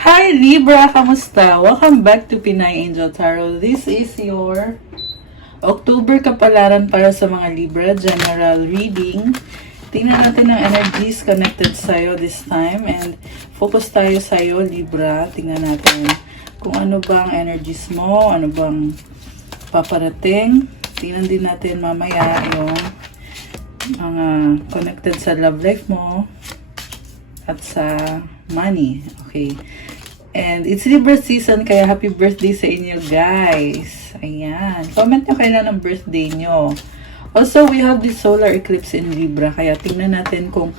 Hi Libra, kamusta? Welcome back to Pinay Angel Tarot. This is your October kapalaran para sa mga Libra general reading. Tingnan natin ang energies connected sa'yo this time and focus tayo sa'yo Libra. Tingnan natin kung ano ba ang energies mo, ano bang paparating. Tingnan din natin mamaya yung mga connected sa love life mo at sa money. Okay. And it's Libra season, kaya happy birthday sa inyo guys. Ayan. Comment nyo kailan ang birthday nyo. Also, we have the solar eclipse in Libra, kaya tingnan natin kung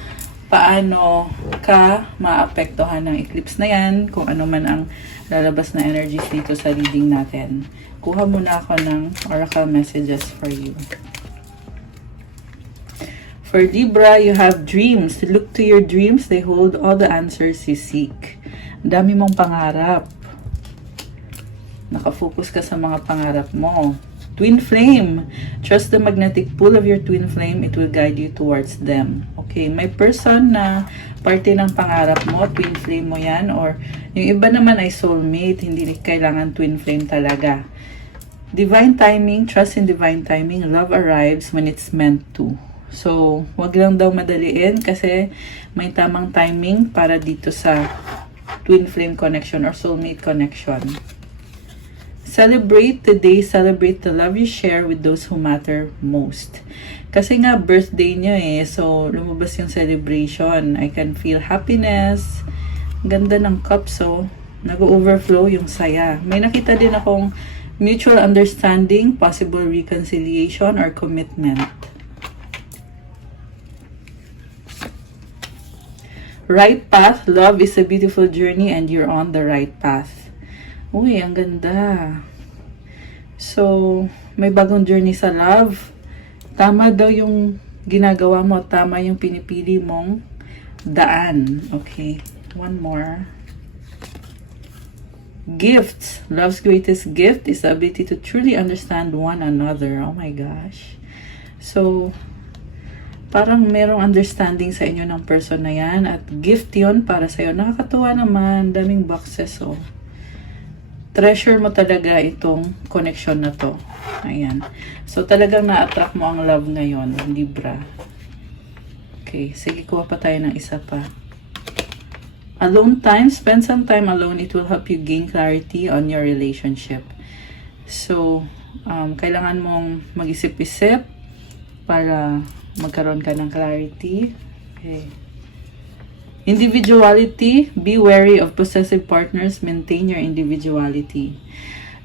paano ka maapektuhan ng eclipse na yan, kung ano man ang lalabas na energies dito sa reading natin. Kuha muna ako ng oracle messages for you. For Libra, you have dreams. Look to your dreams. They hold all the answers you seek. Dami mong pangarap. Nakafocus ka sa mga pangarap mo. Twin flame. Trust the magnetic pull of your twin flame. It will guide you towards them. Okay, may person na parte ng pangarap mo, twin flame mo yan, or yung iba naman ay soulmate, hindi kailangan twin flame talaga. Divine timing. Trust in divine timing. Love arrives when it's meant to. So, wag lang daw madaliin kasi may tamang timing para dito sa twin flame connection or soulmate connection. Celebrate today. Celebrate the love you share with those who matter most. Kasi nga birthday nyo so lumabas yung celebration. I can feel happiness. Ganda ng cups nag-overflow yung saya. May nakita din akong mutual understanding, possible reconciliation or commitment. Right path. Love is a beautiful journey and you're on the right path. Uy, ang ganda. So, may bagong journey sa love. Tama daw yung ginagawa mo. Tama yung pinipili mong daan. Okay. One more. Gifts. Love's greatest gift is the ability to truly understand one another. Oh my gosh. So, parang merong understanding sa inyo ng person na yan at gift yon para sa'yo. Nakakatuwa naman, daming boxes Treasure mo talaga itong connection na to. Ayan. So talagang na-attract mo ang love ngayon, Libra. Okay, sige, kuha pa tayo ng isa pa. Alone time, spend some time alone. It will help you gain clarity on your relationship. So, kailangan mong mag-isip-isip para magkaroon ka ng clarity. Okay. Individuality. Be wary of possessive partners. Maintain your individuality.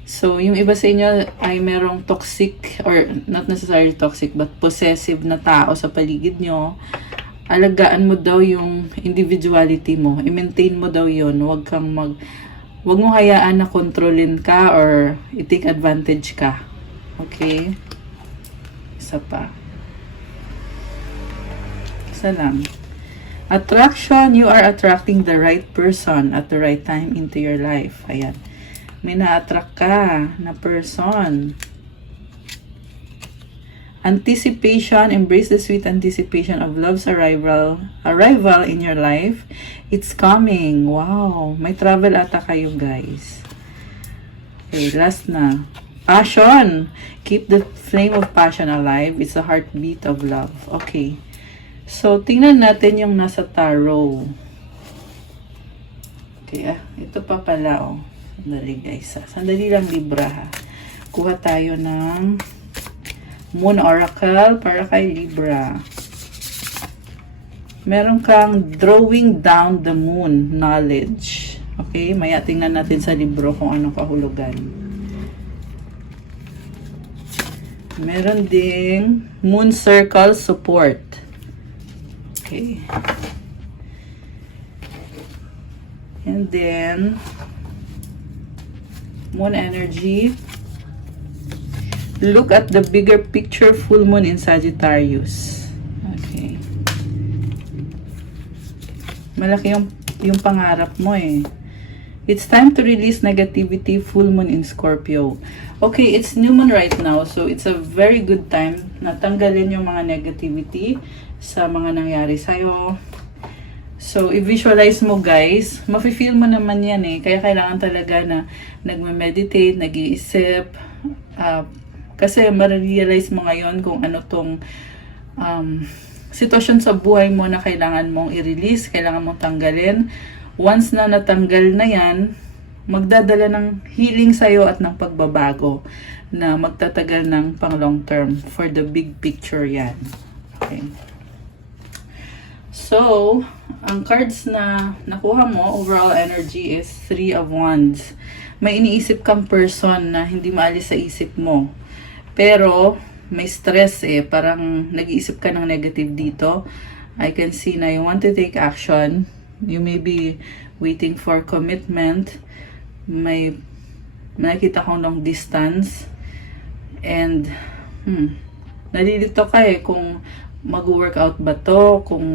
So, yung iba sa inyo ay merong toxic, or not necessarily toxic, but possessive na tao sa paligid nyo. Alagaan mo daw yung individuality mo. I-maintain mo daw yun. Huwag mo hayaan na kontrolin ka or i-take advantage ka. Okay? Isa pa. Salam. Attraction, you are attracting the right person at the right time into your life. Ayan. May na-attract ka na person. Anticipation, embrace the sweet anticipation of love's arrival in your life. It's coming. Wow. May travel ata kayo, guys. Okay, last na. Passion. Keep the flame of passion alive. It's the heartbeat of love. Okay. So, tingnan natin yung nasa tarot. Okay, ito pa pala, Sandali, guys. Sandali lang, Libra, ha. Kuha tayo ng Moon Oracle para kay Libra. Meron kang drawing down the moon knowledge. Okay, maya tingnan natin sa libro kung anong kahulugan. Meron ding Moon Circle support. Okay. And then, Moon energy. Look at the bigger picture, full moon in Sagittarius. Okay. Malaki yung pangarap mo It's time to release negativity, full moon in Scorpio. Okay, it's new moon right now, so it's a very good time na tanggalin yung mga negativity sa mga nangyari sa'yo. So, i-visualize mo guys, mafe-feel mo naman yan eh. Kaya kailangan talaga na nagme-meditate, nag-iisip. Kasi ma-realize mo ngayon kung ano tong sitwasyon sa buhay mo na kailangan mong i-release, kailangan mong tanggalin. Once na natanggal na yan, magdadala ng healing sa'yo at ng pagbabago na magtatagal ng pang long term for the big picture yan. Okay. So, ang cards na nakuha mo, overall energy is 3 of Wands. May iniisip kang person na hindi maalis sa isip mo. Pero, may stress eh. Parang nag-iisip ka ng negative dito. I can see na you want to take action. You may be waiting for commitment. May nakita ko long distance. And, nalilito ka eh kung mag-workout ba to, kung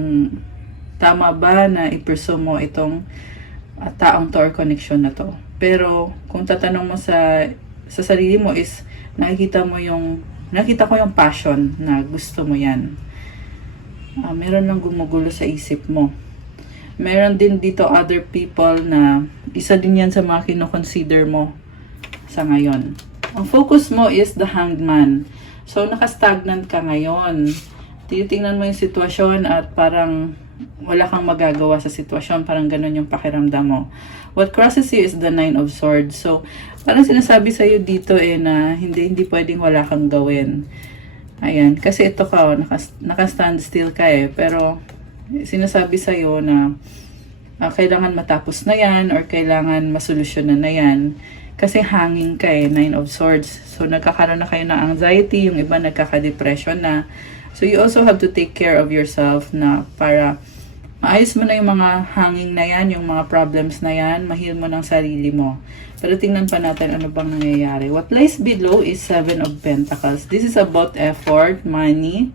tama ba na i-pursue mo itong taong to or connection na to. Pero kung tatanong mo sa sarili mo is nakita ko yung passion na gusto mo yan. Meron lang gumugulo sa isip mo. Meron din dito other people na isa din yan sa mga kino-consider mo sa ngayon. Ang focus mo is the Hanged Man. So naka-stagnant ka ngayon. Titingnan mo yung sitwasyon at parang wala kang magagawa sa sitwasyon. Parang ganun yung pakiramdam mo. What crosses you is the 9 of Swords. So, parang sinasabi sa'yo dito na hindi pwedeng wala kang gawin. Ayan. Kasi ito ka, naka-stand still ka eh. Pero, sinasabi sa'yo na kailangan matapos na yan or kailangan masolusyonan na yan. Kasi hanging ka eh, 9 of Swords. So, nagkakaroon na kayo ng anxiety. Yung iba nagkaka-depression na. So, you also have to take care of yourself na para maayos mo na yung mga hanging na yan, yung mga problems na yan, mahil mo ng sarili mo. Pero tingnan pa natin ano bang nangyayari. What lies below is 7 of Pentacles. This is about effort, money.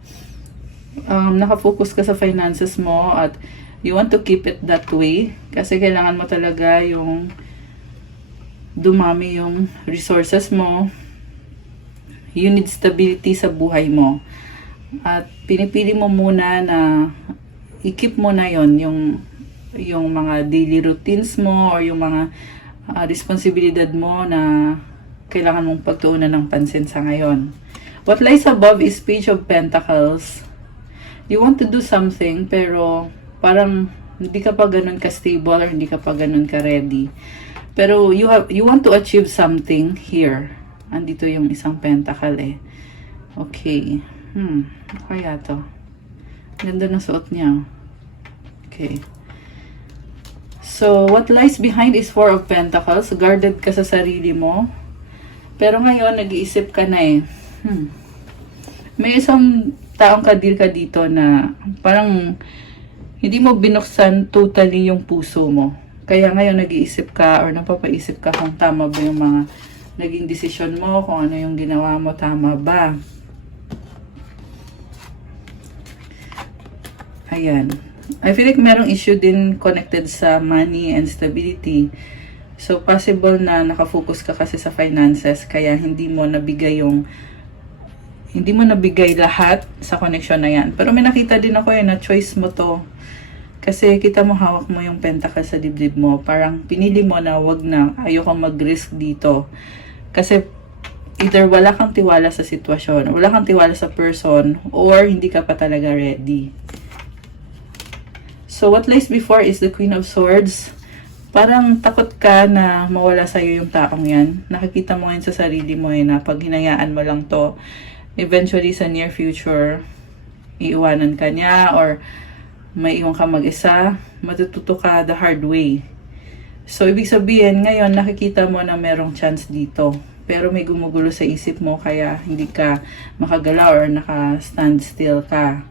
Nakafocus ka sa finances mo at you want to keep it that way. Kasi kailangan mo talaga yung dumami yung resources mo. You need stability sa buhay mo. At pinipili mo muna na i-keep mo na yon yung mga daily routines mo or yung mga responsibilidad mo na kailangan mong pagtuunan ng pansin sa ngayon. What lies above is Page of Pentacles. You want to do something pero parang hindi ka pa ganun ka-stable or hindi ka pa ganun ka-ready. Pero you want to achieve something here. Andito yung isang pentacle eh. Okay. Kaya to. Ganda ng suot niya. Okay. So, what lies behind is 4 of Pentacles. Guarded ka sa sarili mo. Pero ngayon, nag-iisip ka na eh. May isang taong kadir ka dito na parang hindi mo binuksan totally yung puso mo. Kaya ngayon, nag-iisip ka or napapaisip ka kung tama ba yung mga naging desisyon mo, kung ano yung ginawa mo, tama ba. Ayan. I feel like merong issue din connected sa money and stability. So, possible na nakafocus ka kasi sa finances, kaya hindi mo nabigay lahat sa connection na yan. Pero may nakita din ako na choice mo to. Kasi kita mo hawak mo yung pentacle sa dibdib mo. Parang pinili mo na wag na, ayoko mag-risk dito. Kasi either wala kang tiwala sa sitwasyon, wala kang tiwala sa person, or hindi ka pa talaga ready. So, what lies before is the Queen of Swords. Parang takot ka na mawala sa'yo yung taong yan. Nakikita mo ngayon sa sarili mo na pag hinayaan mo lang to, eventually sa near future, iiwanan ka niya or may iwan ka mag-isa, matututo ka the hard way. So, ibig sabihin, ngayon nakikita mo na merong chance dito. Pero may gumugulo sa isip mo kaya hindi ka makagalaw or naka-stand still ka.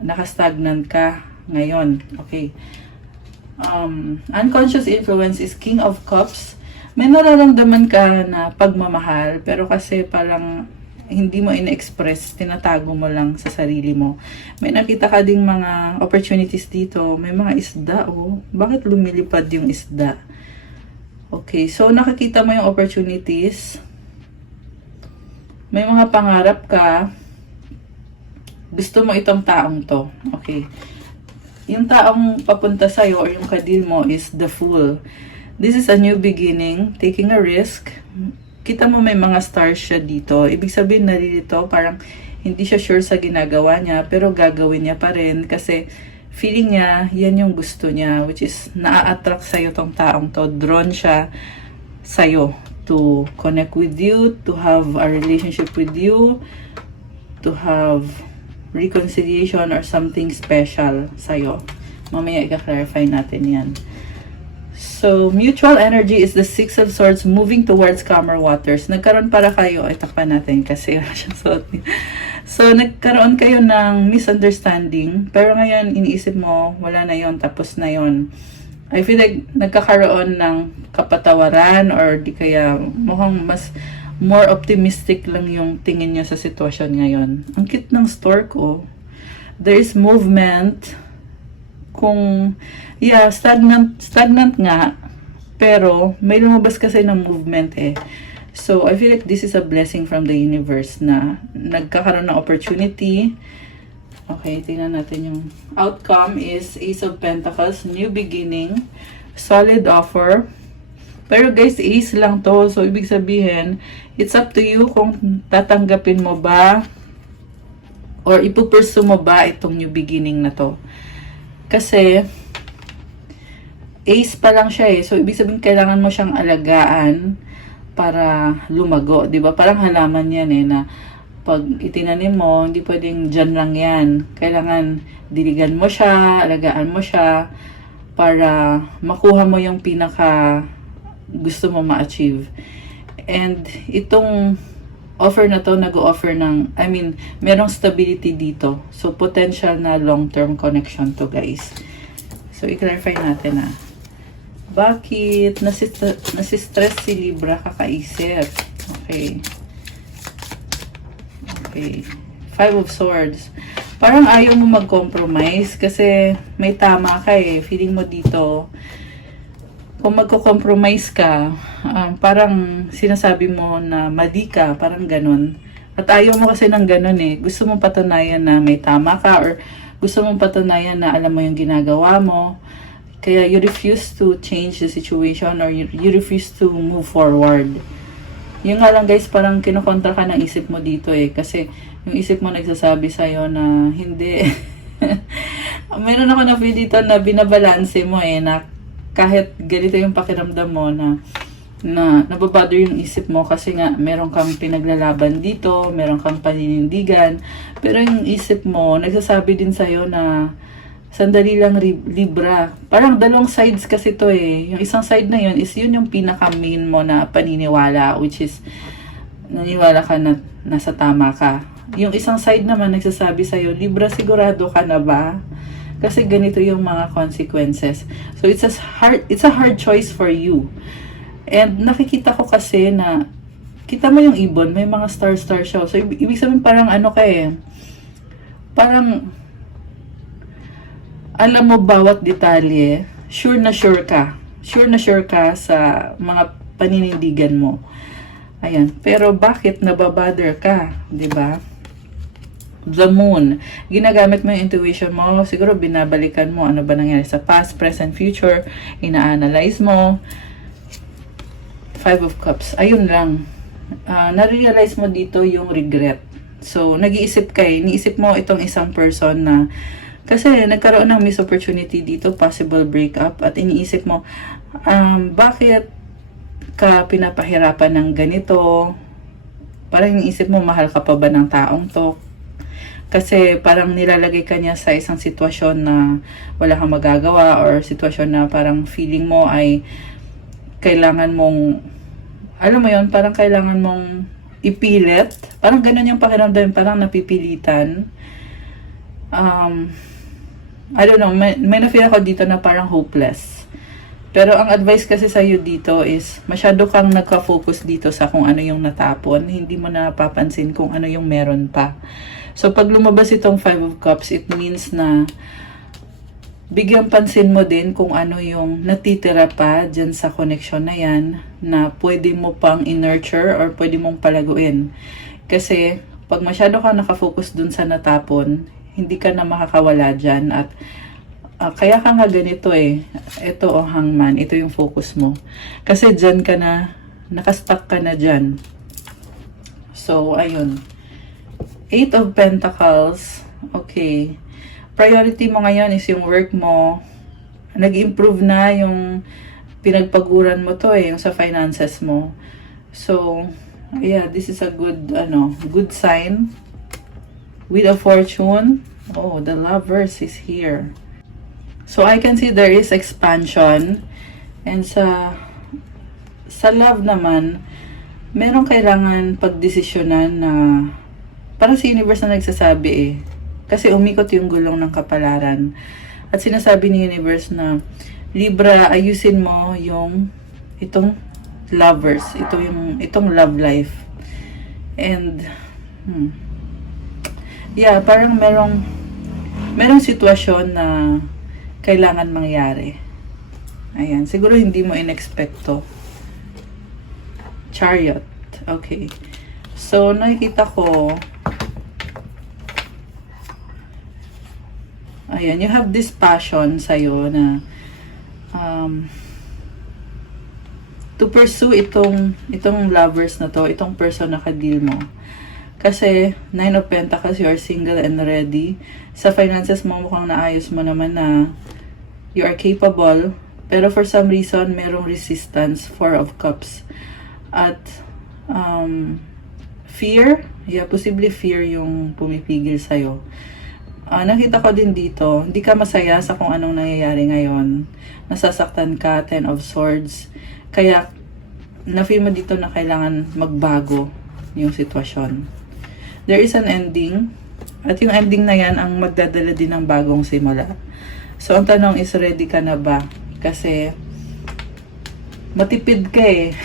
Naka-stagnant ka ngayon. Okay. Unconscious influence is King of Cups. May nararamdaman ka na pagmamahal pero kasi parang hindi mo in-express, tinatago mo lang sa sarili mo. May nakita ka ding mga opportunities dito. May mga isda, oh. Bakit lumilipad yung isda? Okay, so nakakita mo yung opportunities. May mga pangarap ka. Gusto mo itong taong to. Okay. yung taong papunta sa'yo or yung kadil mo is the Fool. This is a new beginning, taking a risk. Kita mo may mga stars siya dito. Ibig sabihin narito, parang hindi siya sure sa ginagawa niya, pero gagawin niya pa rin kasi feeling niya, yan yung gusto niya, which is naa-attract sa'yo tong taong to. Drawn siya sa'yo to connect with you, to have a relationship with you, to have reconciliation or something special sa'yo. Mamaya i-clarify natin yan. So, mutual energy is the Six of Swords moving towards calmer waters. Nagkaroon para kayo, takpan natin kasi wala siyang suot niya. So, nagkaroon kayo ng misunderstanding, pero ngayon iniisip mo, wala na yon, tapos na yon. I feel like nagkakaroon ng kapatawaran or di kaya mukhang mas more optimistic lang yung tingin niyo sa sitwasyon ngayon. Ang cute ng store ko. There is movement. Kung, yeah, stagnant nga, pero may lumabas kasi ng movement eh. So, I feel like this is a blessing from the universe na nagkakaroon ng opportunity. Okay, tingnan natin yung outcome is Ace of Pentacles, new beginning, solid offer. Pero guys, Ace lang to. So, ibig sabihin, it's up to you kung tatanggapin mo ba or ipupursue mo ba itong new beginning na to. Kasi, Ace pa lang siya eh. So, ibig sabihin, kailangan mo siyang alagaan para lumago. Diba? Parang halaman yan eh, na pag itinanim mo, hindi pwedeng dyan lang yan. Kailangan diligan mo siya, alagaan mo siya, para makuha mo yung pinaka gusto mo ma-achieve. And itong offer na to, nag-o-offer ng, merong stability dito. So, potential na long-term connection to, guys. So, i-clarify natin bakit nasistress si Libra kakaisip? Okay. Okay. Five of Swords. Parang ayaw mo mag-compromise kasi may tama ka eh. Feeling mo dito, kung magko-compromise ka, parang sinasabi mo na mali ka, parang ganun. At ayaw mo kasi ng ganun eh. Gusto mong patunayan na may tama ka or gusto mong patunayan na alam mo yung ginagawa mo. Kaya you refuse to change the situation or you refuse to move forward. Yung nga lang guys, parang kinukontra ka ng isip mo dito eh. Kasi yung isip mo nagsasabi sa'yo na hindi. Meron ako na feel dito na binabalanse mo eh, na kahit ganito yung pakiramdam mo na nababother yung isip mo kasi nga meron kang pinaglalaban dito, meron kang paninindigan, pero yung isip mo nagsasabi din sa'yo na sandali lang Libra. Parang dalawang sides kasi to eh. Yung isang side na yun is yun yung pinaka-main mo na paniniwala, which is naniwala ka na nasa tama ka. Yung isang side naman nagsasabi sa'yo, Libra, sigurado ka na ba? Kasi ganito yung mga consequences. So it's a hard choice for you. And nakikita ko kasi na kita mo yung ibon, may mga star siya. So ibig sabihin parang ano ka eh. Parang alam mo bawat detalye, sure na sure ka. Sure na sure ka sa mga paninindigan mo. Ayan. Pero bakit nababother ka? 'Di ba? The Moon. Ginagamit mo yung intuition mo. Siguro binabalikan mo ano ba nangyari sa past, present, future. Ina-analyze mo. Five of Cups. Ayun lang. Na-realize mo dito yung regret. So, nag-iisip ka eh. Iniisip mo itong isang person na kasi nagkaroon ng missed opportunity dito, possible breakup, at iniisip mo, bakit ka pinapahirapan ng ganito? Parang iniisip mo, mahal ka pa ba ng taong to? Kasi parang nilalagay ka niya sa isang sitwasyon na wala kang magagawa or sitwasyon na parang feeling mo ay kailangan mong, alam mo yon, parang kailangan mong ipilit. Parang ganun yung pakiramdam, parang napipilitan. I don't know, may na-feel ako dito na parang hopeless. Pero ang advice kasi sa'yo dito is, masyado kang nagka-focus dito sa kung ano yung natapon. Hindi mo napapansin kung ano yung meron pa. So, pag lumabas itong Five of Cups, it means na bigyan pansin mo din kung ano yung natitira pa dyan sa connection na yan na pwede mo pang i-nurture or pwede mong palaguin. Kasi, pag masyado ka nakafocus dun sa natapon, hindi ka na makakawala dyan at Kaya ka nga ganito eh. Ito o hangman, ito yung focus mo. Kasi dyan ka na, nakastuck ka na dyan. So, ayun. 8 of Pentacles. Okay. Priority mo ngayon is yung work mo. Nag-improve na yung pinagpaguran mo to eh, yung sa finances mo. So, yeah, this is a good, good sign. With a fortune. Oh, the Lovers is here. So, I can see there is expansion. And sa love naman, merong kailangan pagdesisyonan na parang si universe na nagsasabi eh. Kasi umikot yung gulong ng kapalaran. At sinasabi ni universe na, Libra, ayusin mo yung itong lovers. Itong love life. And, yeah, parang merong sitwasyon na kailangan mangyari. Ayan, siguro hindi mo in-expect to. Chariot. Okay. So, nakikita ko, ayan, you have this passion sa'yo na to pursue itong lovers na to, itong person na ka-deal mo. Kasi, 9 of Pentacles, you are single and ready. Sa finances mo, mukhang naayos mo naman na you are capable. Pero for some reason, merong resistance. 4 of Cups. At, fear. Yeah, possibly fear yung pumipigil sa'yo. Nakita ko din dito, hindi ka masaya sa kung anong nangyayari ngayon. Nasasaktan ka, 10 of Swords. Kaya, na-feel mo dito na kailangan magbago yung sitwasyon. There is an ending. At yung ending na yan, ang magdadala din ng bagong simula. So, ang tanong is, ready ka na ba? Kasi, matipid ka eh.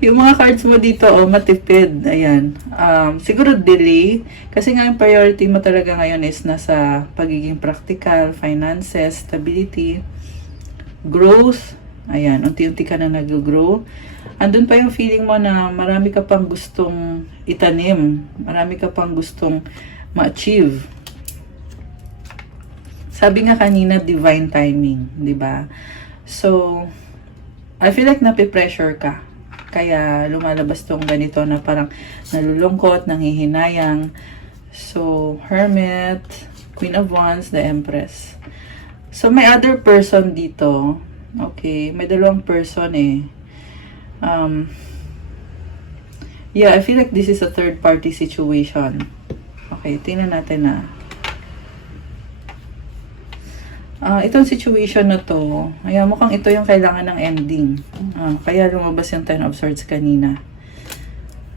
Yung mga cards mo dito, matipid. Ayan. Siguro delay. Kasi nga yung priority mo talaga ngayon is nasa pagiging practical, finances, stability, growth. Ayan. Unti-unti ka na nag-grow. Andun pa yung feeling mo na marami ka pang gustong itanim. Marami ka pang gustong ma-achieve. Sabi nga kanina, divine timing. 'Di ba? So, I feel like nape-pressure ka. Kaya lumalabas tong ganito na parang nalulungkot, nanghihinayang. So, Hermit, Queen of Wands, the Empress. So, may other person dito. Okay, may dalawang person eh. Yeah, I feel like this is a third party situation. Okay, tingnan natin na. Itong situation na to, ayan, mukhang ito yung kailangan ng ending. Kaya lumabas yung 10 of Swords kanina.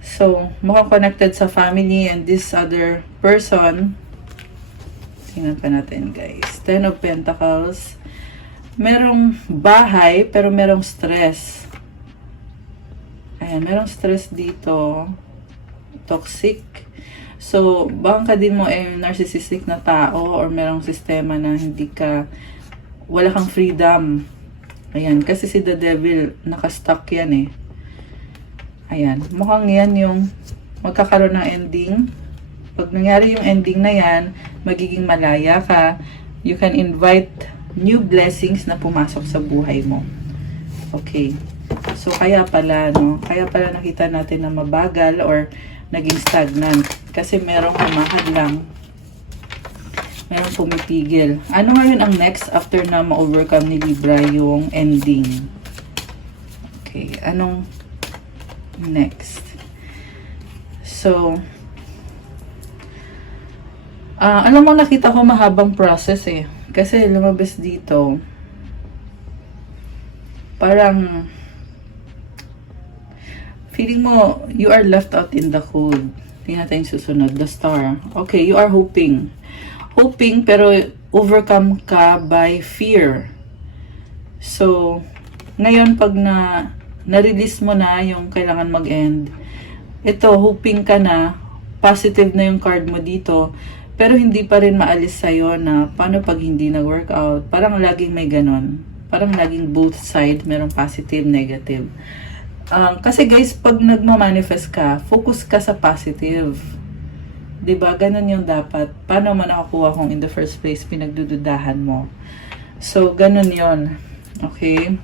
So, mukhang connected sa family and this other person. Tingnan pa natin, guys. 10 of Pentacles. Merong bahay, pero merong stress. Ayan, merong stress dito. Toxic. So, baka ka din mo narcissistic na tao or merong sistema na wala kang freedom. Ayan, kasi si the devil, nakastuck yan eh. Ayan, mukhang yan yung magkakaroon ng ending. Pag nangyari yung ending na yan, magiging malaya ka. You can invite new blessings na pumasok sa buhay mo. Okay. So, kaya pala nakita natin na mabagal or naging stagnant. Kasi merong humahadlang. Merong pumipigil. Ano ngayon ang next after na ma-overcome ni Libra yung ending? Okay, anong next? So, alam mo, nakita ko mahabang process eh. Kasi lumabas dito, parang feeling mo, you are left out in the cold. Tingnan natin yung susunod. The Star. Okay, you are hoping. Hoping, pero overcome ka by fear. So, ngayon, pag na-release mo na yung kailangan mag-end, ito, hoping ka na, positive na yung card mo dito, pero hindi pa rin maalis sa'yo na paano pag hindi nag-workout. Parang laging may ganon. Parang laging both side, merong positive, negative. Kasi guys, pag nagmamanifest ka, focus ka sa positive. 'Diba? Ganun yung dapat. Paano man nakakuha kung in the first place pinagdududahan mo? So, ganun yon. Okay?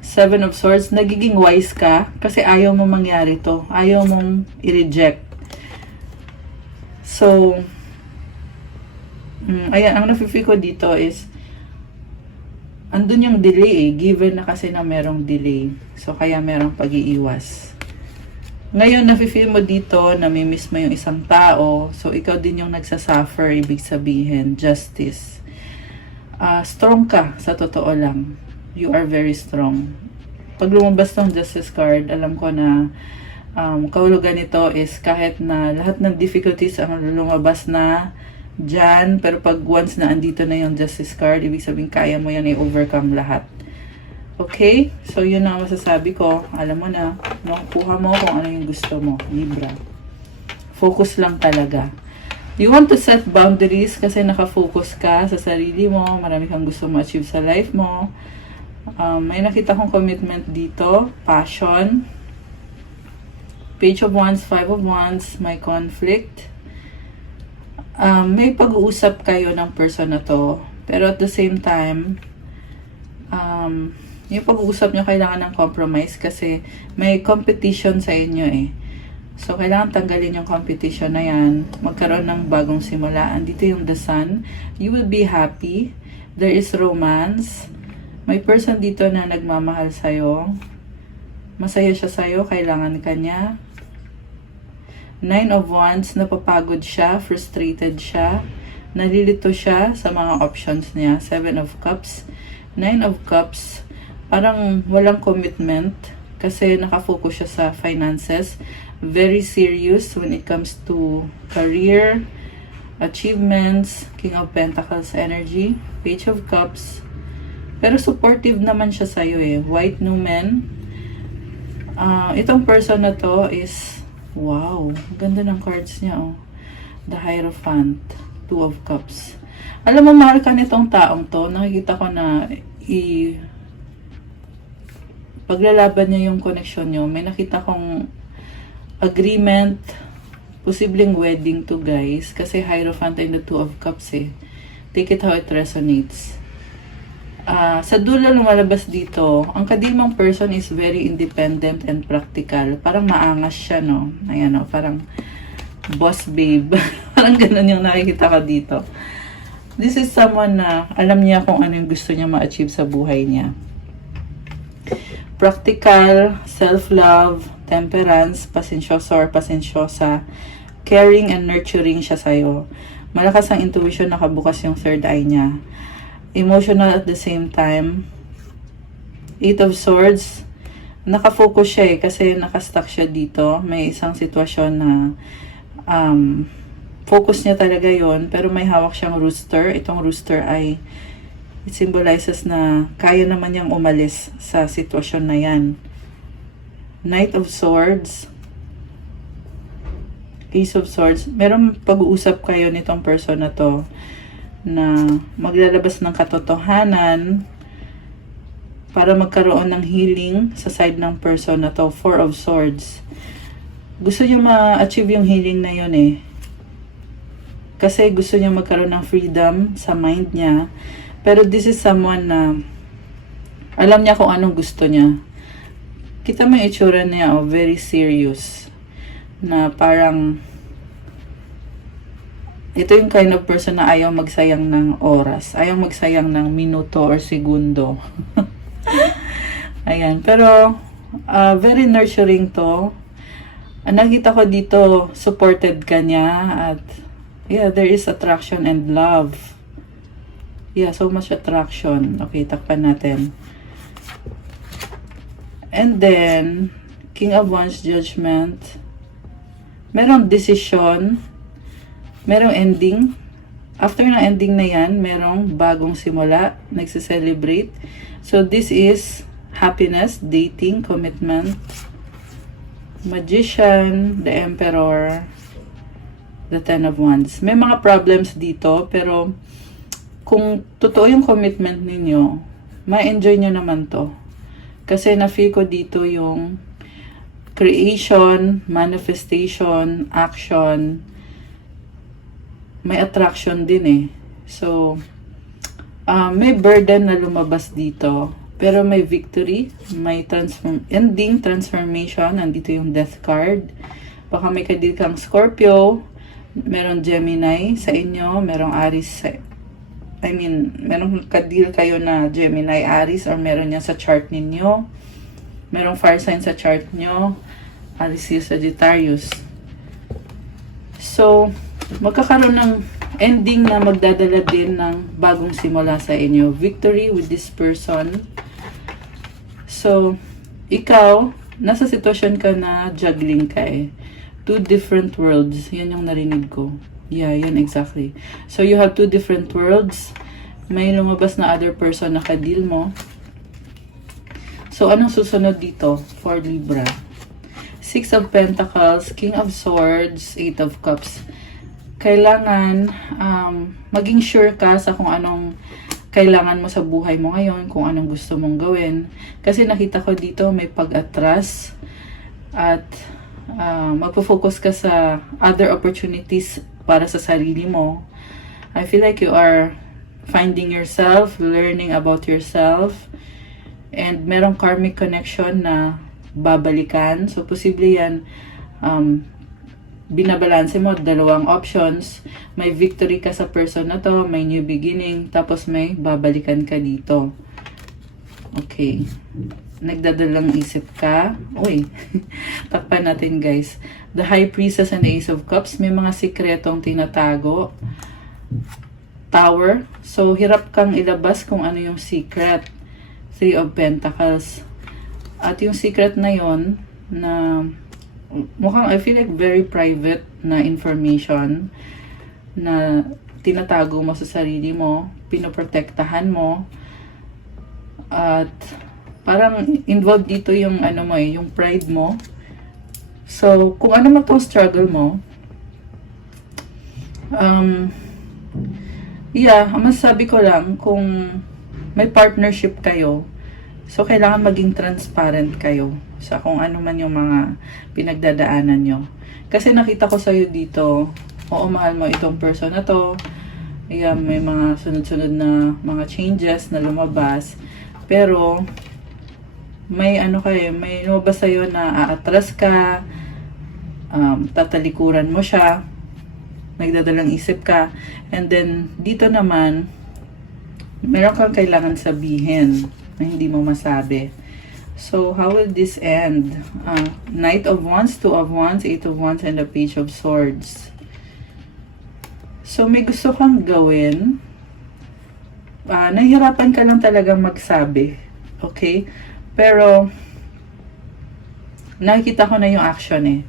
Seven of Swords, nagiging wise ka kasi ayaw mo mangyari to. Ayaw mong i-reject. So, ayan, ang nafe-feel ko dito is andun yung delay given na kasi na merong delay. So, kaya merong pag-iiwas. Ngayon, nafe-feel mo dito, namimiss mo yung isang tao. So, ikaw din yung nagsasuffer, ibig sabihin, justice. Strong ka, sa totoo lang. You are very strong. Pag lumabas tong Justice card, alam ko na kahulugan nito is kahit na lahat ng difficulties ang lumabas na dyan, pero pag once na andito na yung Justice card, ibig sabihin kaya mo yan i-overcome lahat. Okay? So, yun na masasabi ko. Alam mo na, makukuha mo kung ano yung gusto mo. Libra. Focus lang talaga. You want to set boundaries kasi nakafocus ka sa sarili mo. Marami kang gusto ma-achieve sa life mo. May nakita kong commitment dito. Passion. Page of Wands, Five of Wands. May conflict. May pag-uusap kayo ng person na to. Pero at the same time, yung pag-uusap nyo kailangan ng compromise kasi may competition sa inyo eh. So, kailangan tanggalin yung competition na yan. Magkaroon ng bagong simula. Andito yung the sun. You will be happy. There is romance. May person dito na nagmamahal sa'yo. Masaya siya sa'yo. Kailangan ka niya. Nine of Wands. Napapagod siya. Frustrated siya. Nalilito siya sa mga options niya. Seven of Cups. Nine of Cups. Parang walang commitment kasi nakafocus siya sa finances. Very serious when it comes to career, achievements, King of Pentacles energy, Page of Cups. Pero supportive naman siya sa'yo eh. White Numen. Itong person na to is, wow, ganda ng cards niya oh. The Hierophant, Two of Cups. Alam mo, mahal ka nitong taong to. Nakikita ko na paglalaban niya yung connection niyo, may nakita kong agreement, posibleng wedding to guys, kasi Hierophant and the Two of Cups eh. Take it how it resonates. Sa dulo lumalabas dito, ang kadimang person is very independent and practical. Parang maangas siya, no? Ayan, no? Parang boss babe. Parang ganun yung nakikita ko dito. This is someone na alam niya kung ano yung gusto niya ma-achieve sa buhay niya. Practical, self-love, temperance, pasensyoso or pasensyosa, caring and nurturing siya sa'yo. Malakas ang intuition, nakabukas yung third eye niya. Emotional at the same time. Eight of Swords, nakafocus siya eh, kasi nakastuck siya dito. May isang sitwasyon na focus niya talaga yon, pero may hawak siyang rooster. Itong rooster ay it symbolizes na kaya naman niyang umalis sa sitwasyon na yan. Knight of Swords, Ace of Swords. Merong pag-uusap kayo nitong person na to na maglalabas ng katotohanan para magkaroon ng healing sa side ng person na to. Four of Swords. Gusto niya ma-achieve yung healing na yun eh. Kasi gusto niya magkaroon ng freedom sa mind niya. Pero this is someone na alam niya kung anong gusto niya. Kita mo yung itsura niya, oh, very serious. Na parang ito yung kind of person na ayaw magsayang ng oras. Ayaw magsayang ng minuto or segundo. Ayan. Pero very nurturing to. Nakita ko dito, supported ka niya. At yeah, there is attraction and love. Yeah, so much attraction. Okay, takpan natin. And then, King of Wands, Judgment. Merong decision. Merong ending. After ng ending na yan, merong bagong simula. Nagse-celebrate. So, this is happiness, dating, commitment. Magician, the Emperor, the Ten of Wands. May mga problems dito, pero kung totoo yung commitment ninyo, ma-enjoy nyo naman to. Kasi na-feel ko dito yung creation, manifestation, action, may attraction din eh. So, may burden na lumabas dito. Pero may victory, may ending, transformation. Nandito yung death card. Baka may kadil kang Scorpio, meron Gemini sa inyo, merong Aries meron kadil kayo na Gemini, Aries, or meron yan sa chart ninyo. Merong fire sign sa chart nyo, Aries, Sagittarius. So, magkakaroon ng ending na magdadala din ng bagong simula sa inyo. Victory with this person. So, ikaw, nasa sitwasyon ka na juggling ka eh. Two different worlds. Yan yung narinig ko. Yeah, yun exactly. So, you have two different worlds. May lumabas na other person na kadil mo. So, anong susunod dito for Libra? Six of Pentacles, King of Swords, Eight of Cups. Kailangan maging sure ka sa kung anong kailangan mo sa buhay mo ngayon, kung anong gusto mong gawin. Kasi nakita ko dito may pag-atras at magpo-focus ka sa other opportunities para sa sarili mo. I feel like you are finding yourself, learning about yourself, and merong karmic connection na babalikan. So, posible yan, binabalanse mo, dalawang options. May victory ka sa person na to, may new beginning, tapos may babalikan ka dito. Okay. Nagdadalang isip ka. Uy, takpan natin guys. The High Priestess and the Ace of Cups, may mga sikretong tinatago. Tower. So, hirap kang ilabas kung ano yung secret. Three of Pentacles. At yung secret na yon na mukhang I feel like very private na information na tinatago mo sa sarili mo, pinoprotektahan mo, at parang involved dito yung ano mo eh, yung pride mo. So, kung ano man tong struggle mo, masasabi ko lang, kung may partnership kayo, so kailangan maging transparent kayo sa kung ano man yung mga pinagdadaanan nyo. Kasi nakita ko sa'yo dito, oo, mahal mo itong person na to, may mga sunod-sunod na mga changes na lumabas, pero may may lumabas sa'yo na aatras ka, tatalikuran mo siya, nagdadalang isip ka, and then dito naman meron kang kailangan sabihin na hindi mo masabi. So, how will this end? Knight of Wands, Two of Wands, Eight of Wands, and the Page of Swords. So, may gusto kang gawin. Nahihirapan ka lang talagang magsabi. Okay? Pero, nakikita ko na yung action eh.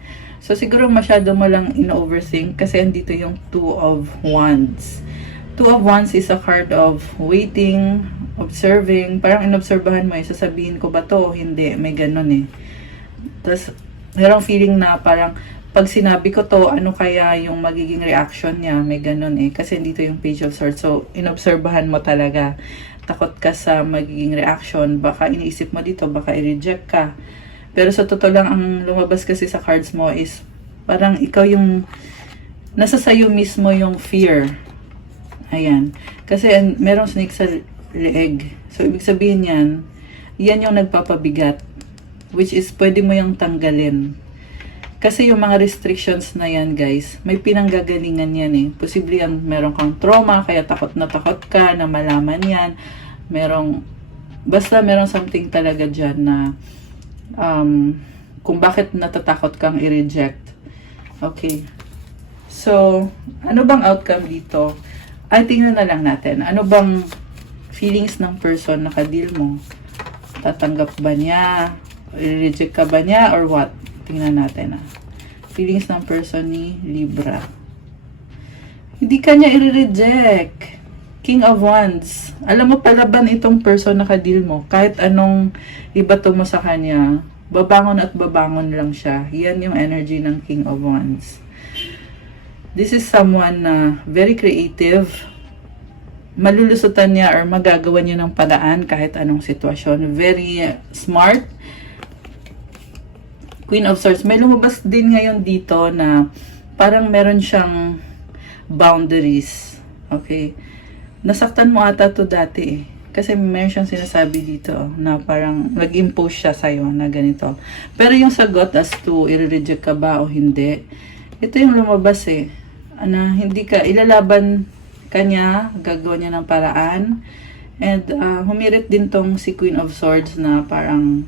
So, siguro masyado mo lang in-overthink kasi andito yung Two of Wands. Two of Wands is a card of waiting, observing. Parang inobserbahan mo eh, sasabihin ko ba to? Hindi, may ganun eh. Tapos, merong feeling na parang, pag sinabi ko to, ano kaya yung magiging reaction niya? May ganun eh. Kasi dito yung Page of Swords. So, inobserbahan mo talaga. Takot ka sa magiging reaction. Baka iniisip mo dito, baka i-reject ka. Pero sa totoo lang, ang lumabas kasi sa cards mo is, parang ikaw yung, nasa sayo mismo yung fear. Ayan. Kasi merong snake sa leeg. So, ibig sabihin yan yung nagpapabigat. Which is, pwede mo yung tanggalin. Kasi yung mga restrictions na yan, guys, may pinanggagalingan yan eh. Posible yan, meron kang trauma, kaya takot na takot ka na malaman yan. Basta merong something talaga dyan na, kung bakit natatakot kang i-reject. Okay. So, ano bang outcome dito? Ay, tingnan na lang natin. Ano bang feelings ng person na kadil mo? Tatanggap ba niya? I-reject ka ba niya? Or what? Tingnan natin Feelings ng person ni Libra. Hindi ka niya i-reject. King of Wands. Alam mo, palaban itong person na kadil mo. Kahit anong ibato mo sa kanya, babangon at babangon lang siya. Yan yung energy ng King of Wands. This is someone na very creative. Malulusutan niya or magagawa niya ng paraan kahit anong sitwasyon. Very smart. Queen of Swords. May lumabas din ngayon dito na parang meron siyang boundaries. Okay. Nasaktan mo ata to dati eh. Kasi meron siyang sinasabi dito na parang nag-impose siya sa'yo na ganito. Pero yung sagot as to i-reject ka ba o hindi, ito yung lumabas eh. Hindi ka, ilalaban ka niya, gagawa niya ng paraan. And humirit din tong si Queen of Swords na parang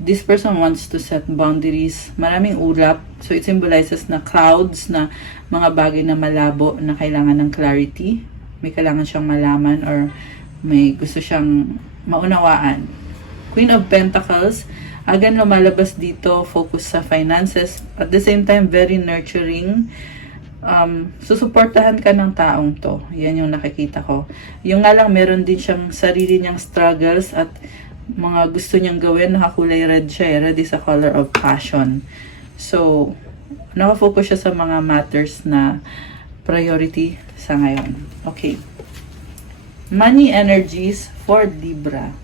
this person wants to set boundaries. Maraming ulap. So, it symbolizes na clouds, na mga bagay na malabo na kailangan ng clarity. May kailangan siyang malaman or may gusto siyang maunawaan. Queen of Pentacles, again, lumalabas dito, focus sa finances. At the same time, very nurturing. Susuportahan ka ng taong to. Yan yung nakikita ko. Yung nga lang, meron din siyang sarili niyang struggles at mga gusto niyang gawin. Nakakulay red siya. Red is a color of passion. So, nakafocus siya sa mga matters na priority sa ngayon. Okay. Money energies for Libra.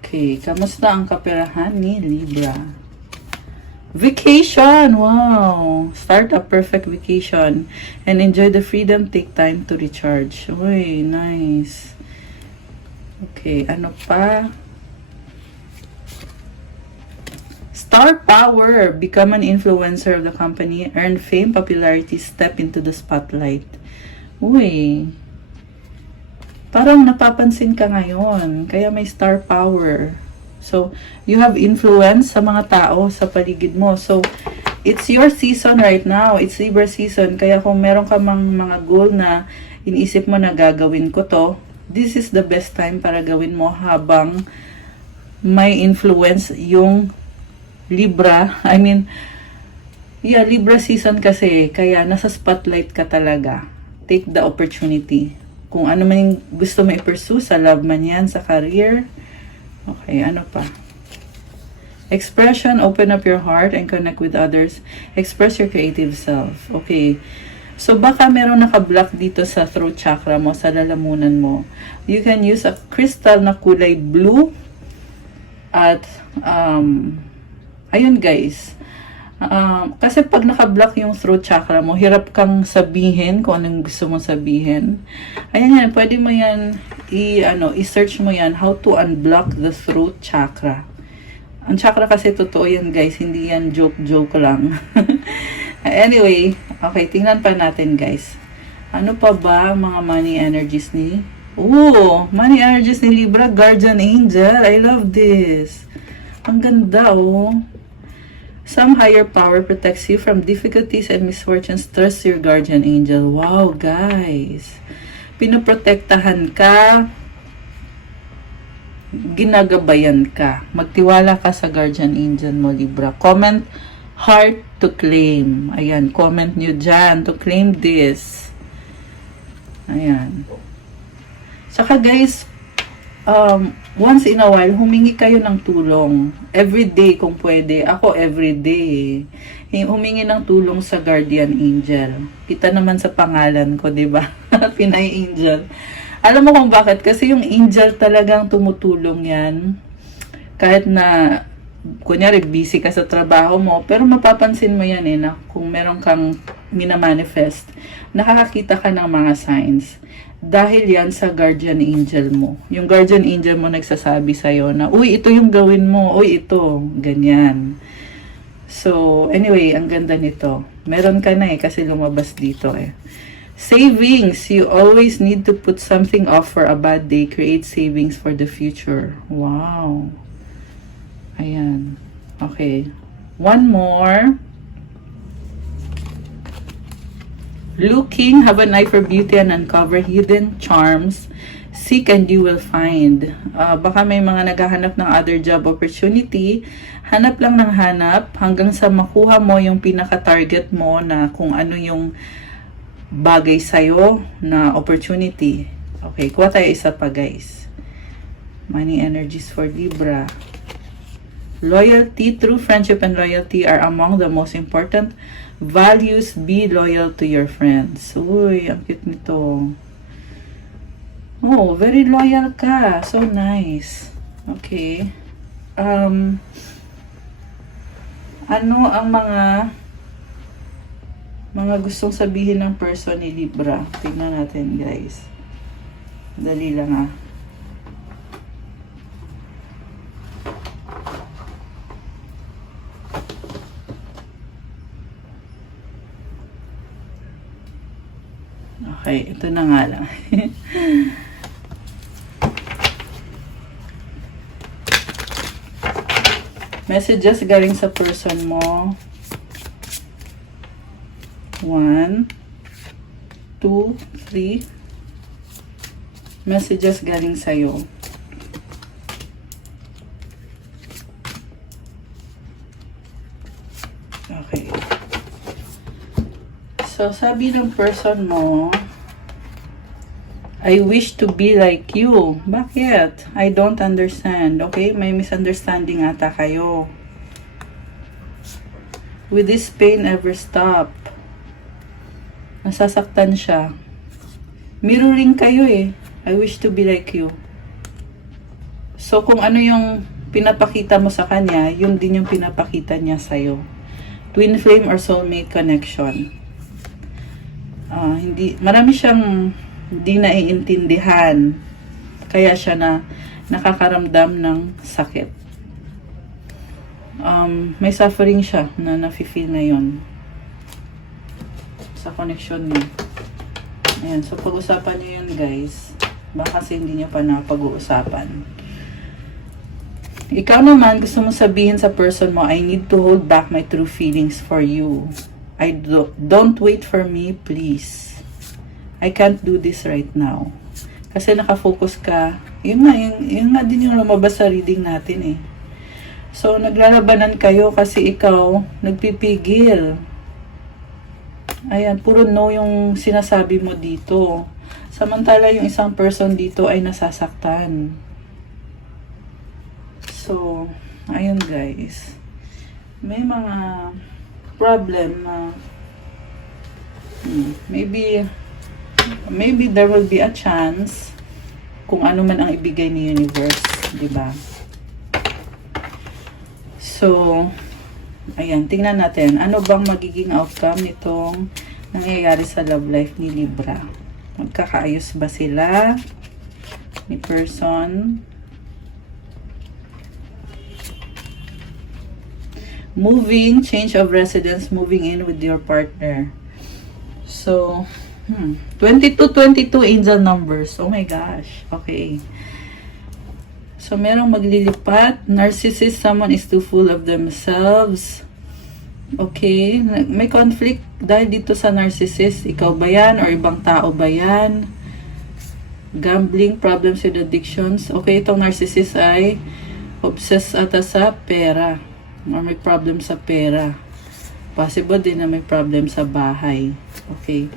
Okay, kamusta ang kaperahan ni Libra? Vacation! Wow! Start a perfect vacation and enjoy the freedom. Take time to recharge. Uy, nice. Okay, ano pa? Star power. Become an influencer of the company. Earn fame, popularity. Step into the spotlight. Uy. Parang napapansin ka ngayon. Kaya may star power. So, you have influence sa mga tao sa paligid mo. So, it's your season right now. It's Libra season. Kaya kung meron ka mga goal na iniisip mo na gagawin ko to, this is the best time para gawin mo habang may influence yung Libra. I mean, yeah, Libra season kasi. Kaya nasa spotlight ka talaga. Take the opportunity. Kung ano man yung gusto mo i-pursue, sa love man yan, sa career. Okay, ano pa? Expression, open up your heart and connect with others. Express your creative self. Okay. So, baka meron naka-block dito sa throat chakra mo, sa lalamunan mo. You can use a crystal na kulay blue. At, ayun guys. Kasi pag naka-block yung throat chakra mo, hirap kang sabihin kung anong gusto mong sabihin. Ayan yan, pwede mo yan i-search mo yan, how to unblock the throat chakra. Ang chakra kasi totoo yan guys, hindi yan joke-joke lang. Anyway, okay, tingnan pa natin guys. Ano pa ba mga money energies ni? Money energies ni Libra, Guardian Angel. I love this. Ang ganda Some higher power protects you from difficulties and misfortunes. Trust your guardian angel. Wow, guys. Pinoprotektahan ka. Ginagabayan ka. Magtiwala ka sa guardian angel mo, Libra. Comment heart to claim. Ayan, comment nyo dyan to claim this. Ayan. Saka guys, once in a while, humingi kayo ng tulong. Everyday kung pwede. Ako everyday. Humingi ng tulong sa guardian angel. Kita naman sa pangalan ko, di ba? Pinay angel. Alam mo kung bakit? Kasi yung angel talagang tumutulong yan. Kahit na, kunyari, busy ka sa trabaho mo, pero mapapansin mo yan na kung meron kang minamanifest, nakakakita ka ng mga signs. Dahil yan sa guardian angel mo. Yung guardian angel mo nagsasabi sa'yo na, uy, ito yung gawin mo. Uy, ito. Ganyan. So, anyway, ang ganda nito. Meron ka na kasi lumabas dito Savings. You always need to put something off for a bad day. Create savings for the future. Wow. Ayan. Okay. One more. Looking, have an eye for beauty and uncover hidden charms. Seek and you will find. Baka may mga naghahanap ng other job opportunity. Hanap lang ng hanap hanggang sa makuha mo yung pinaka-target mo na kung ano yung bagay sa'yo na opportunity. Okay, kuha tayo isa pa guys. Money energies for Libra. Loyalty, true friendship and loyalty are among the most important values. Be loyal to your friends. Uy, ang cute nito. Oh, very loyal ka. So nice. Okay. Ano ang mga gustong sabihin ng person ni Libra? Tingnan natin, guys. Dali lang ah. Okay, ito na nga lang. Messages galing sa person mo. 1, 2, 3. Messages galing sa'yo. Okay. So, sabi ng person mo, I wish to be like you. Bakit? I don't understand. Okay? May misunderstanding ata kayo. Will this pain ever stop? Nasasaktan siya. Mirroring kayo eh. I wish to be like you. So, kung ano yung pinapakita mo sa kanya, yun din yung pinapakita niya sa'yo. Twin flame or soulmate connection. Marami siyang hindi naiintindihan. Kaya siya nakakaramdam ng sakit. May suffering siya na nafe-feel ngayon sa connection niya. Ayan, so pag-usapan niyo yun, guys. Baka kasi hindi niya pa napag-uusapan. Ikaw naman, gusto mo sabihin sa person mo, I need to hold back my true feelings for you. Don't wait for me, please. I can't do this right now. Kasi nakafocus ka. Yun nga din yung lumabas sa reading natin eh. So, naglalabanan kayo kasi ikaw nagpipigil. Ayan, puro no yung sinasabi mo dito. Samantala yung isang person dito ay nasasaktan. So, ayun guys. May mga problem na maybe there will be a chance kung ano man ang ibigay ni universe, di ba? So, ayan, tingnan natin. Ano bang magiging outcome nitong nangyayari sa love life ni Libra? Magkakaayos ba sila ni person? Moving, change of residence, moving in with your partner. So, 22 angel numbers. Oh my gosh. Okay. So, merong maglilipat. Narcissist, someone is too full of themselves. Okay. May conflict dahil dito sa narcissist. Ikaw ba yan? Or ibang tao ba yan? Gambling, problems with addictions. Okay, itong narcissist ay obsessed ata sa pera. Or may problem sa pera. Possible din na may problem sa bahay. Okay.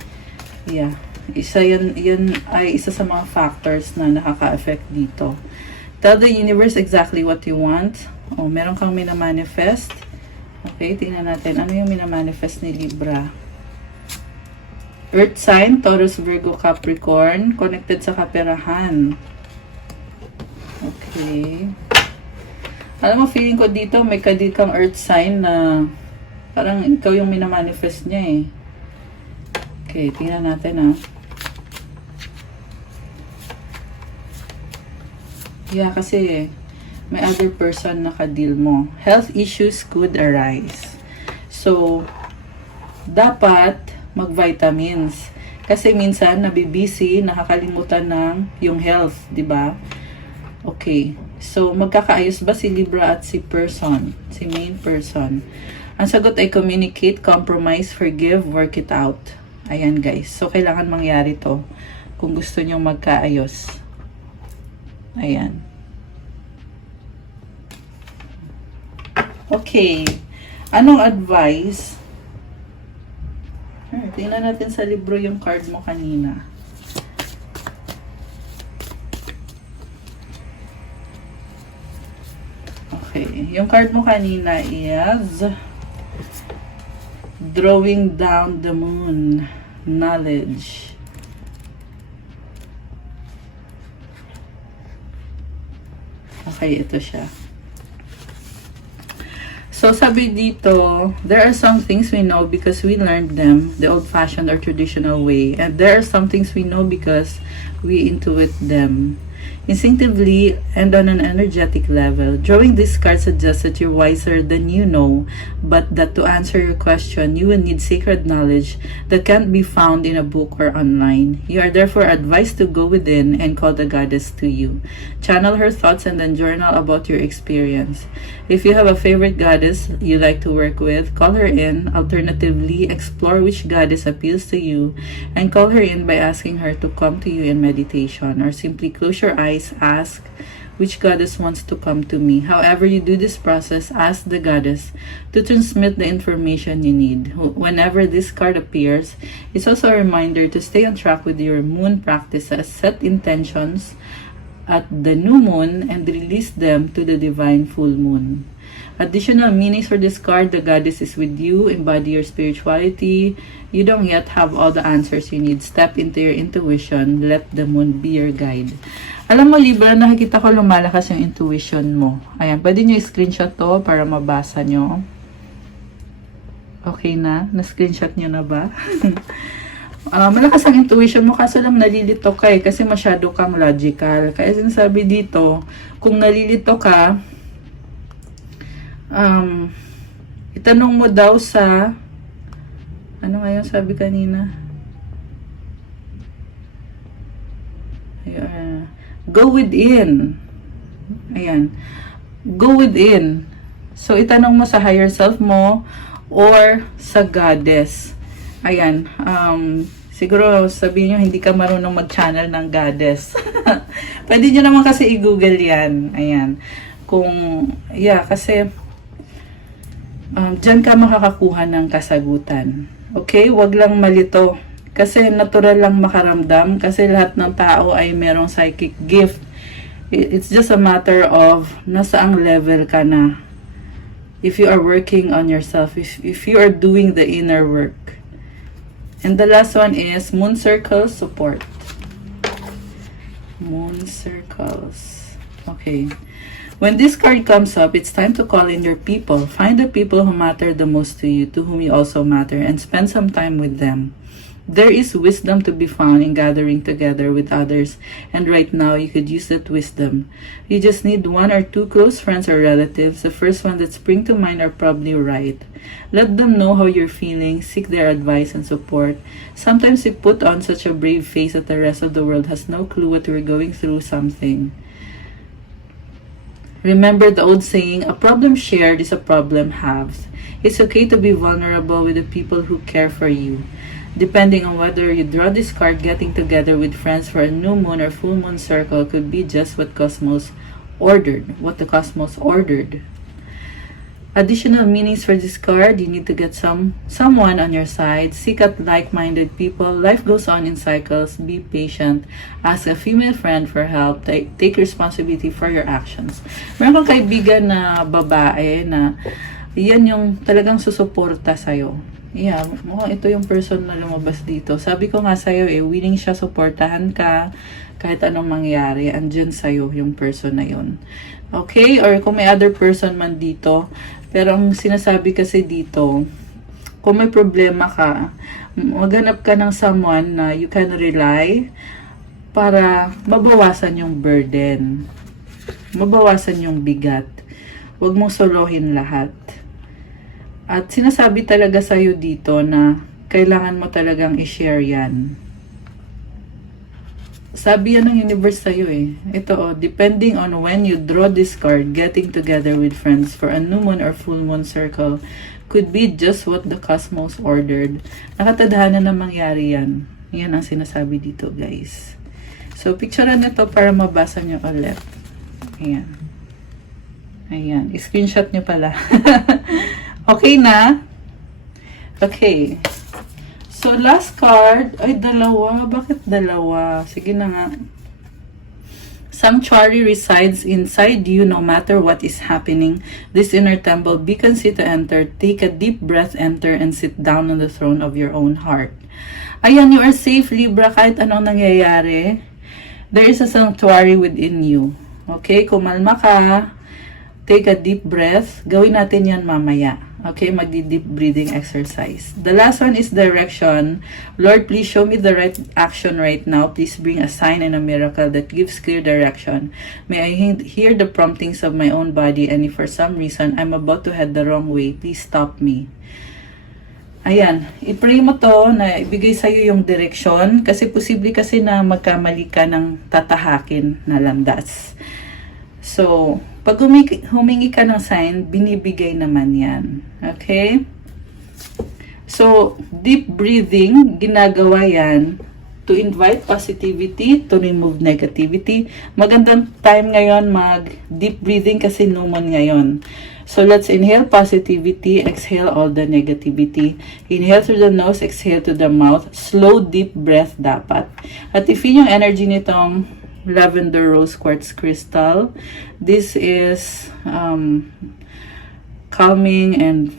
Yeah. Yan ay isa sa mga factors na nakaka-affect dito. Tell the universe exactly what you want. O, meron kang minamanifest. Okay, tingnan natin. Ano yung minamanifest ni Libra? Earth sign, Taurus, Virgo, Capricorn. Connected sa kaperahan. Okay. Alam mo, feeling ko dito, may kadil kang earth sign na parang ikaw yung minamanifest niya eh. Okay, tingnan natin ah. Yeah, kasi may other person na kadil mo. Health issues could arise. So, dapat mag-vitamins. Kasi minsan, nabibisi, nakakalimutan ng yung health, di ba? Okay. So, magkakaayos ba si Libra at si person? Si main person? Ang sagot ay communicate, compromise, forgive, work it out. Ayan guys. So, kailangan mangyari to kung gusto nyo magkaayos. Ayan. Okay. Anong advice? Tingnan natin sa libro yung card mo kanina. Okay. Yung card mo kanina is drawing down the moon. Knowledge. Okay, ito siya. So, sabi dito, there are some things we know because we learned them the old-fashioned or traditional way. And there are some things we know because we intuit them instinctively and on an energetic level. Drawing this card suggests that you're wiser than you know, but that to answer your question, you will need sacred knowledge that can't be found in a book or online. You are therefore advised to go within and call the goddess to you. Channel her thoughts and then journal about your experience. If you have a favorite goddess you like to work with, call her in. Alternatively, explore which goddess appeals to you and call her in by asking her to come to you in meditation, or simply close your eyes, ask which goddess wants to come to me. However you do this process, ask the goddess to transmit the information you need. Whenever this card appears, it's also a reminder to stay on track with your moon practices, set intentions at the new moon, and release them to the divine full moon. Additional meanings for this card: the goddess is with you, embody your spirituality. You don't yet have all the answers you need. Step into your intuition. Let the moon be your guide. Alam mo, Libra, nakikita ko lumalakas yung intuition mo. Ayan, pwede nyo i-screenshot to para mabasa nyo. Okay na? Na-screenshot nyo na ba? Malakas ang intuition mo, kaso lang nalilito ka kasi masyado kang logical. Kaya sinasabi dito, kung nalilito ka, itanong mo daw sa, ano nga yung sabi kanina? Ayan. Go within. Ayan. Go within. So, itanong mo sa higher self mo or sa goddess. Ayan. Siguro sabihin nyo, hindi ka marunong mag-channel ng goddess. Pwede nyo naman kasi i-google yan. Ayan. Kasi dyan ka makakakuha ng kasagutan. Okay? Wag lang malito. Kasi natural lang makaramdam. Kasi lahat ng tao ay merong psychic gift. It's just a matter of nasaang level ka na. If you are working on yourself. If you are doing the inner work. And the last one is Moon Circle Support. Moon Circles. Okay. When this card comes up, it's time to call in your people. Find the people who matter the most to you, to whom you also matter, and spend some time with them. There is wisdom to be found in gathering together with others, and right now you could use that wisdom. You just need 1 or 2 close friends or relatives. The first one that spring to mind are probably right. Let them know how you're feeling, seek their advice and support. Sometimes we put on such a brave face that the rest of the world has no clue what we're going through something. Remember the old saying, a problem shared is a problem halved. It's okay to be vulnerable with the people who care for you. Depending on whether you draw this card, getting together with friends for a new moon or full moon circle could be just what the cosmos ordered. Additional meanings for this card: you need to get someone on your side, seek out like-minded people, life goes on in cycles, be patient, ask a female friend for help, take responsibility for your actions. Meron kang kaibigan na babae na yan yung talagang susuporta sa'yo. Yeah, ito yung person na lumabas dito. Sabi ko nga sa'yo willing siya suportahan ka kahit anong mangyari. Andyan sa'yo yung person na yun. Okay? Or kung may other person man dito. Pero ang sinasabi kasi dito, kung may problema ka, maghanap ka ng someone na you can rely para mabawasan yung burden. Mabawasan yung bigat. Huwag mong solohin lahat. At sinasabi talaga sa'yo dito na kailangan mo talagang i-share yan. Sabi yan ng universe sa'yo Ito depending on when you draw this card, getting together with friends for a new moon or full moon circle could be just what the cosmos ordered. Nakatadhana na mangyari yan. Yan ang sinasabi dito, guys. So, picturean nito para mabasa nyo ulit. Ayan. Ayan. I-screenshot nyo pala. Okay na? Okay. So, last card. Ay, dalawa. Bakit dalawa? Sige na nga. Sanctuary resides inside you no matter what is happening. This inner temple beckons you to enter. Take a deep breath, enter, and sit down on the throne of your own heart. Ayan, you are safe, Libra, kahit anong nangyayari. There is a sanctuary within you. Okay, kumalma ka. Take a deep breath. Gawin natin yan mamaya. Okay, magdi-deep breathing exercise. The last one is direction. Lord, please show me the right action right now. Please bring a sign and a miracle that gives clear direction. May I hear the promptings of my own body, and if for some reason I'm about to head the wrong way, please stop me. Ayan, i-pray mo to na ibigay sa'yo yung direksyon kasi posible kasi na magkamali ka ng tatahakin na landas. So, pag humingi ka ng sign, binibigay naman yan. Okay? So, deep breathing, ginagawa yan to invite positivity, to remove negativity. Magandang time ngayon mag-deep breathing kasi new moon ngayon. So, let's inhale positivity, exhale all the negativity. Inhale through the nose, exhale to the mouth. Slow, deep breath dapat. At i-feel yung energy nitong lavender rose quartz crystal. This is calming and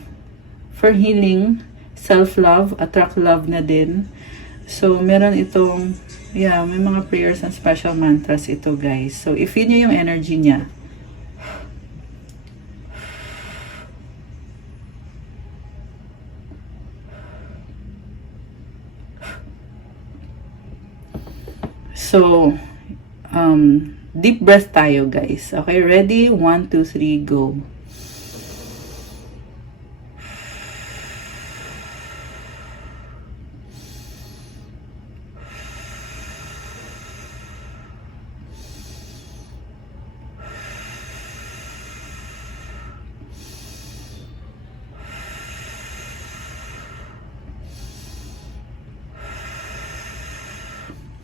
for healing, self-love, attract love na din. So, meron itong, may mga prayers and special mantras ito, guys. So, i-feel nyo yung energy niya. So, deep breath tayo, guys. Okay, ready? 1, 2, 3, go.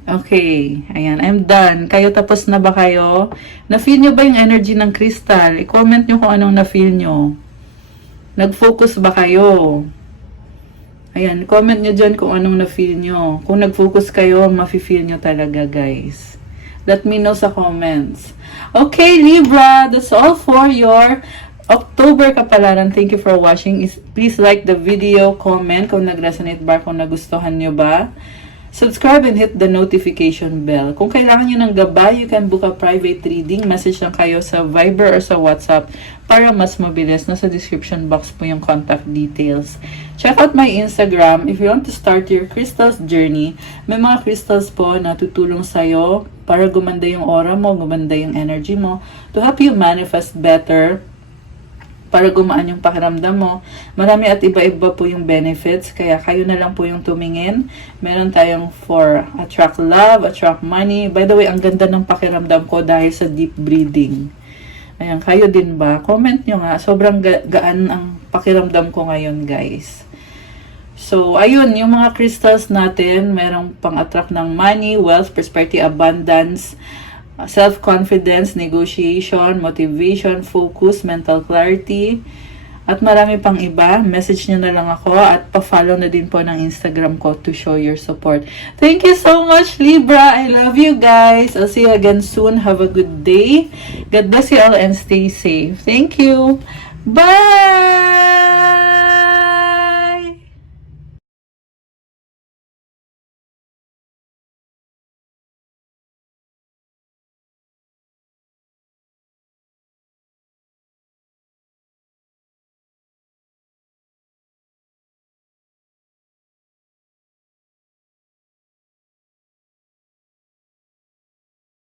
Okay, ayan, I'm done. Kayo, tapos na ba kayo? Na-feel nyo ba yung energy ng crystal? I-comment nyo kung anong na-feel nyo. Nag-focus ba kayo? Ayan, comment nyo dyan kung anong na-feel nyo. Kung nag-focus kayo, ma-feel nyo talaga, guys. Let me know sa comments. Okay, Libra, that's all for your October kapalaran. Thank you for watching. Please like the video, comment kung nag-resonate ba, kung nagustuhan nyo ba. Subscribe and hit the notification bell. Kung kailangan nyo ng gabay, you can book a private reading. Message lang kayo sa Viber or sa WhatsApp para mas mabilis. Nasa description box po yung contact details. Check out my Instagram if you want to start your crystals journey. May mga crystals po na tutulong sa'yo para gumanda yung aura mo, gumanda yung energy mo, to help you manifest better, para gumaan yung pakiramdam mo. Marami at iba-iba po yung benefits, kaya kayo na lang po yung tumingin. Meron tayong for attract love, attract money. By the way, ang ganda ng pakiramdam ko dahil sa deep breathing. Ayan, kayo din ba? Comment nyo nga. Sobrang gaan ang pakiramdam ko ngayon, guys. So, ayun, yung mga crystals natin, merong pang-attract ng money, wealth, prosperity, abundance, self-confidence, negotiation, motivation, focus, mental clarity, at marami pang iba. Message nyo na lang ako at pa-follow na din po ng Instagram ko to show your support. Thank you so much, Libra. I love you guys. I'll see you again soon. Have a good day. God bless you all and stay safe. Thank you. Bye!